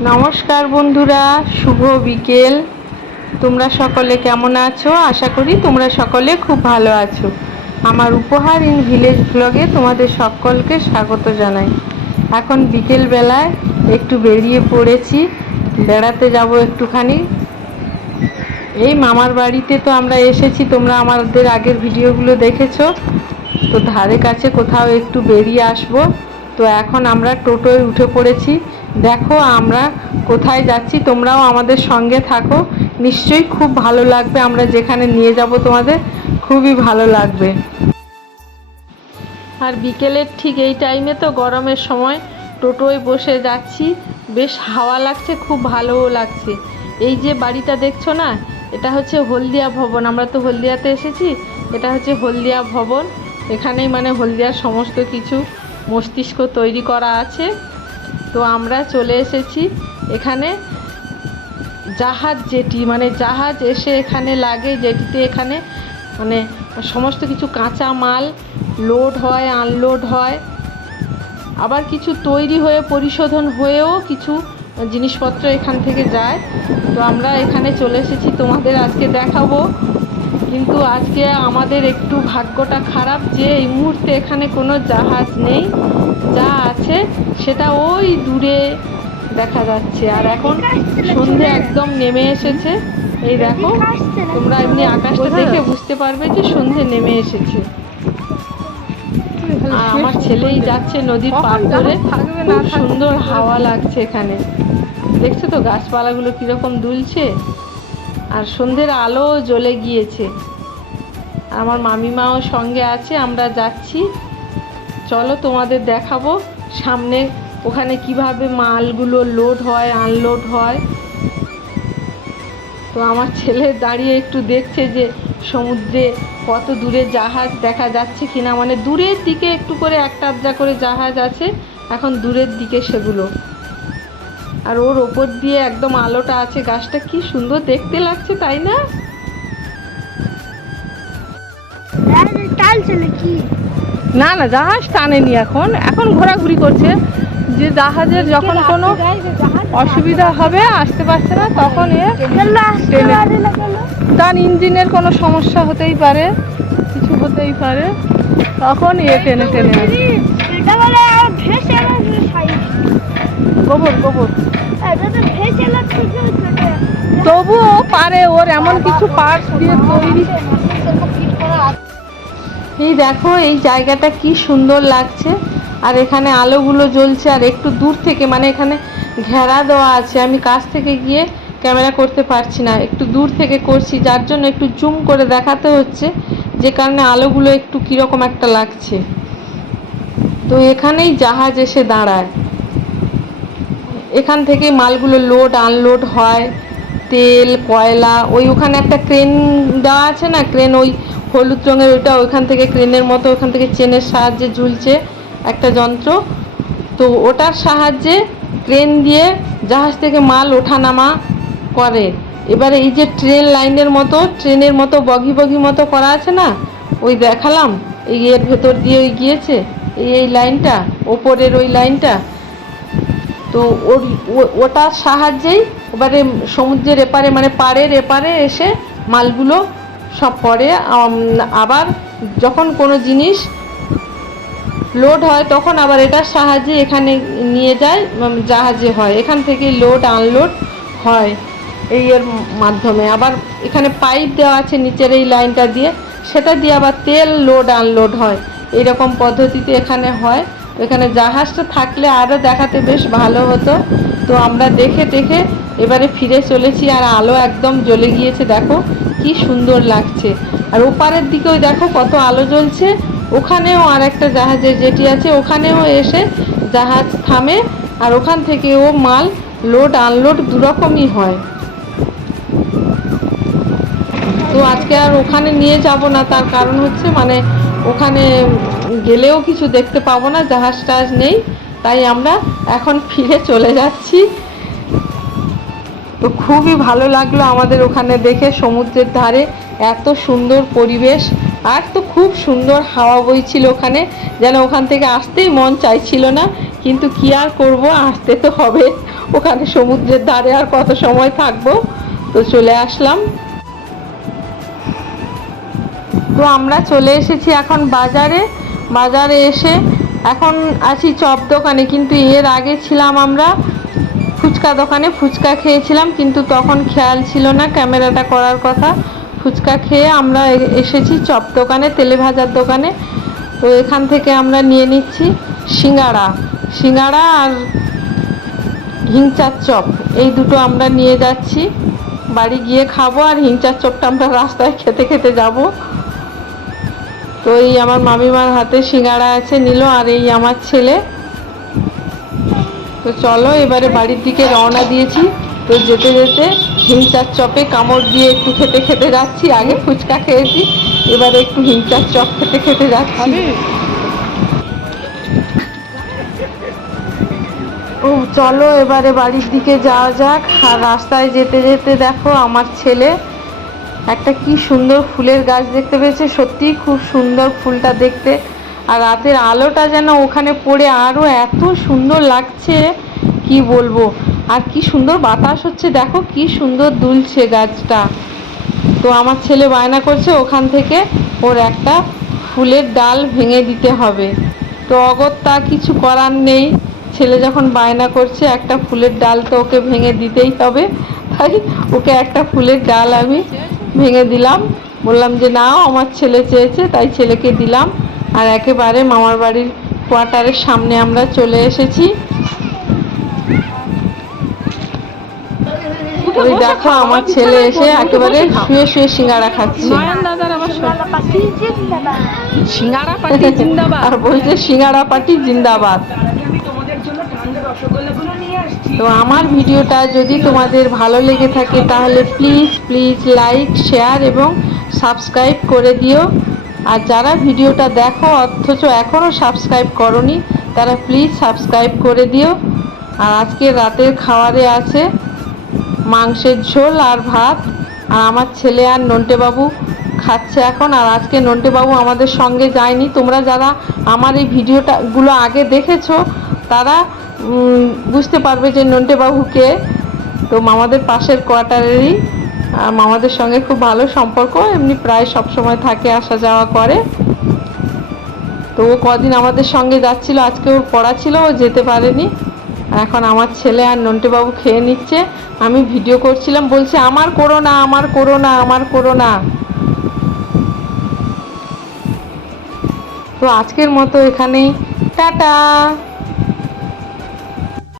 নমস্কার বন্ধুরা, শুভ বিকেল। তোমরা সকলে কেমন আছো? আশা করি তোমরা সকলে খুব ভালো আছো। আমার উপহার ইন ভিলেজ ব্লগে তোমাদের সকলকে স্বাগত জানাই। এখন বিকেল বেলায় একটু বেরিয়ে পড়েছি, বেড়াতে যাব একটুখানি। এই মামার বাড়িতে তো আমরা এসেছি, তোমরা আমাদের আগের ভিডিওগুলো দেখেছ। তো ধারে কাছে কোথাও একটু বেরিয়ে আসব। তো এখন আমরা টোটোয় উঠে পড়েছি। দেখো, আমরা কোথায় যাচ্ছি, তোমরাও আমাদের সঙ্গে থাকো। নিশ্চয়ই খুব ভালো লাগবে, আমরা যেখানে নিয়ে যাব তোমাদের, খুবই ভালো লাগবে। আর বিকেলের ঠিক এই টাইমে তো গরমের সময় টোটোয় বসে যাচ্ছি, বেশ হাওয়া লাগছে, খুব ভালোও লাগছে। এই যে বাড়িটা দেখছ না, এটা হচ্ছে হলদিয়া ভবন, আমরা তো হলদিয়াতে এসেছি, এটা হচ্ছে হলদিয়া ভবন। এখানেই মানে হলদিয়ার সমস্ত কিছু মস্তিষ্ক তৈরি করা আছে। তো আমরা চলে এসেছি এখানে জাহাজ জেটি মানে জাহাজ এসে এখানে লাগে জেটিতে এখানে মানে সমস্ত কিছু কাঁচা মাল লোড হয় আনলোড হয়। আবার কিছু তৈরি হয়ে, পরিশোধন হয়েও কিছু জিনিসপত্র এখান থেকে যায়। তো আমরা এখানে চলে এসেছি, তোমাদের আজকে দেখাবো। কিন্তু আজকে আমাদের একটু ভাগ্যটা খারাপ যে এই মুহূর্তে এখানে কোনো জাহাজ নেই। যা আছে সেটা ওই দূরে দেখা যাচ্ছে। আর এখন সন্ধে একদম নেমে এসেছে। এই দেখো তোমরা এমনি আকাশটা দেখে বুঝতে পারবে যে সন্ধে নেমে এসেছে। আর আমার ছেলেই যাচ্ছে নদীর পার ধরে। খুব সুন্দর হাওয়া লাগছে এখানে। দেখছ তো গাছপালাগুলো কীরকম দুলছে? আর সন্ধ্যের আলো জ্বলে গিয়েছে। আমার মামিমাও সঙ্গে আছে আমরা যাচ্ছি। চলো তোমাদের দেখাবো সামনে ওখানে কীভাবে মালগুলো লোড হয় আনলোড হয়। তো আমার ছেলে দাঁড়িয়ে একটু দেখছে যে সমুদ্রে কত দূরে জাহাজ দেখা যাচ্ছে কিনা। মানে দূরের দিকে একটু করে একটা আধটা করে জাহাজ আছে, এখন দূরের দিকে সেগুলো। আর ওর ওপর দিয়ে একদম আলোটা আছে, গাছটা কি সুন্দর দেখতে লাগছে, তাই না? নাকি? না না জাহাজ টানেনি এখন। এখন ঘোরাঘুরি করছে। যে জাহাজের যখন কোনো অসুবিধা হবে আসতে পারছে না তখন এ তার ইঞ্জিনের কোনো সমস্যা হতেই পারে কিছু হতেই পারে। তখন এ টেনে টেনে গোবর ভেসে তবুও পারে ওর এমন কিছু পার্টস দিয়ে তৈরি। এই দেখো, এই জায়গাটা কি সুন্দর লাগছে। আর এখানে আলোগুলো জ্বলছে, আর একটু দূর থেকে মানে এখানে ঘেরা দেওয়া আছে। আমি কাছ থেকে গিয়ে ক্যামেরা করতে পারছি না, একটু দূর থেকে করছি, যার জন্য একটু জুম করে দেখাতে হচ্ছে, যে কারণে আলোগুলো একটু কীরকম একটা লাগছে। তো এখানেই জাহাজ এসে দাঁড়ায়। এখান থেকে মালগুলো লোড আনলোড হয়। তেল, কয়লা, ওই ওখানে একটা ক্রেন দেওয়া আছে না? ক্রেন ওই হলুদ রঙের, ওইটা ওইখান থেকে ক্রেনের মতো ওখান থেকে চেনের সাহায্যে ঝুলছে একটা যন্ত্র। তো ওটার সাহায্যে ক্রেন দিয়ে জাহাজ থেকে মাল ওঠানামা করে। এবারে এই যে ট্রেন লাইনের মতো, ট্রেনের মতো বগি বগি মতো করা আছে না? ওই দেখালাম, এই এর ভেতর দিয়ে ওই গিয়েছে, এই এই লাইনটা, ওপরের ওই লাইনটা। তো ওর ওটার সাহায্যেই এবারে সমুদ্রের এপারে মানে পাড়ের এপারে এসে মালগুলো সব পরে আবার যখন কোনো জিনিস লোড হয়, তখন আবার এটার সাহায্যে এখানে নিয়ে যায় জাহাজে হয়। এখান থেকে লোড আনলোড হয় এই এর মাধ্যমে। আবার এখানে পাইপ দেওয়া আছে নিচের এই লাইনটা দিয়ে। সেটা দিয়ে আবার তেল লোড আনলোড হয়। এইরকম পদ্ধতিতে এখানে হয়। এখানে জাহাজটা থাকলে আরও দেখাতে বেশ ভালো হতো। তো আমরা দেখে দেখে এবারে ফিরে চলেছি আর আলো একদম জ্বলে গিয়েছে, দেখো কি সুন্দর লাগছে। আর ওপারের দিকেও দেখো কত আলো জ্বলছে, ওখানেও আর একটা জাহাজের যেটি আছে, ওখানেও এসে জাহাজ থামে আর ওখান থেকে ও মাল লোড আনলোড দুরকমই হয়। তো আজকে আর ওখানে নিয়ে যাব না, তার কারণ হচ্ছে মানে ওখানে গেলেও কিছু দেখতে পাবো না, জাহাজ টাহাজ নেই, তাই আমরা এখন ফিরে চলে যাচ্ছি। তো খুবই ভালো লাগল আমাদের ওখানে দেখে সমুদ্রের ধারে। এত সুন্দর পরিবেশ আর তো খুব সুন্দর হাওয়া বইছিল ওখানে। যেন ওখান থেকে আসতেই মন চাইছিল না, কিন্তু কি আর করব, আসতে তো হবে। ওখানে সমুদ্রের ধারে আর কত সময় থাকব? তো চলে আসলাম। তো আমরা চলে এসেছি এখন বাজারে। বাজারে এসে এখন আছি চপ দোকানে, কিন্তু এর আগে ছিলাম আমরা ফুচকা দোকানে ফুচকা খেয়েছিলাম, কিন্তু তখন খেয়াল ছিল না ক্যামেরাটা করার কথা। ফুচকা খেয়ে আমরা এসেছি চপ দোকানে, তেলে ভাজার দোকানে। তো এখান থেকে আমরা নিয়ে নিচ্ছি সিঙ্গাড়া। সিঙ্গাড়া আর হিংচার চপ, এই দুটো আমরা নিয়ে যাচ্ছি। বাড়ি গিয়ে খাব আর হিংচার চপটা আমরা রাস্তায় খেতে খেতে যাব। তো এই আমার মামিমার হাতে সিঙ্গাড়া আছে, নিল আর এই আমার ছেলে। তো চলো এবারে বাড়ির দিকে রওনা দিয়েছি। তো যেতে যেতে হিংচার চপে কামড় দিয়ে একটু খেতে খেতে যাচ্ছি। আগে ফুচকা খেয়েছি এবারে একটু হিংচার চপ খেতে খেতে যাচ্ছি। ও চলো এবারে বাড়ির দিকে যাওয়া যাক। আর রাস্তায় যেতে যেতে দেখো আমার ছেলে একটা কি সুন্দর ফুলের গাছ দেখতে পেয়েছে। সত্যি খুব সুন্দর ফুলটা দেখতে। আর রাতের আলোটা যেন ওখানে পড়ে আরও এত সুন্দর লাগছে, কি বলব? আর কি সুন্দর বাতাস হচ্ছে, দেখো কি সুন্দর দুলছে গাছটা। তো আমার ছেলে বায়না করছে, ওখান থেকে ওর একটা ফুলের ডাল ভেঙে দিতে হবে। তো অগত্যা কিছু করার নেই। ছেলে যখন বায়না করছে, একটা ফুলের ডাল তো ওকে ভেঙে দিতেই হবে। তাই ওকে একটা ফুলের ডাল আমি ভেঙে দিলাম। বললাম যে, নাও, আমার ছেলে চেয়েছে। তাই ছেলেকে দিলাম। আর একেবারে মামার বাড়ির কোয়ার্টারের সামনে আমরা চলে এসেছি। ওই দেখো আমার ছেলে এসে একেবারে শুয়ে শুয়ে সিঙ্গারা খাচ্ছে। পাটি পাটি আর বলছে সিঙ্গারা পার্টি জিন্দাবাদ। তো আমার ভিডিওটা যদি তোমাদের ভালো লেগে থাকে তাহলে প্লিজ প্লিজ লাইক শেয়ার এবং সাবস্ক্রাইব করে দিও। আর যারা ভিডিওটা দেখো, অথচ এখনও সাবস্ক্রাইব করনি, তারা প্লিজ সাবস্ক্রাইব করে দিও। আর আজকে রাতের খাবারে আছে মাংসের ঝোল আর ভাত। আর আমার ছেলে আর নন্টেবাবু খাচ্ছে এখন। আর আজকে নন্টেবাবু আমাদের সঙ্গে যায়নি। তোমরা যারা আমার এই ভিডিওটাগুলো আগে দেখেছ, তারা বুঝতে পারবে যে নন্টেবাবুকে। তো মামাদের পাশের কোয়ার্টারেরই মামাদের সঙ্গে খুব ভালো সম্পর্ক, এমনি প্রায় সব সময় থাকে, আসা যাওয়া করে। তো ও কদিন আমাদের সঙ্গে যাচ্ছিল আজকে ওর পড়া ছিল, ও যেতে পারেনি। এখন আমার ছেলে আর নন্টেবাবু খেয়ে নিচ্ছে। আমি ভিডিও করছিলাম, বলছে, আমার করো না, আমার করো না, আমার করো না। তো আজকের মতো এখানেই। টাটা!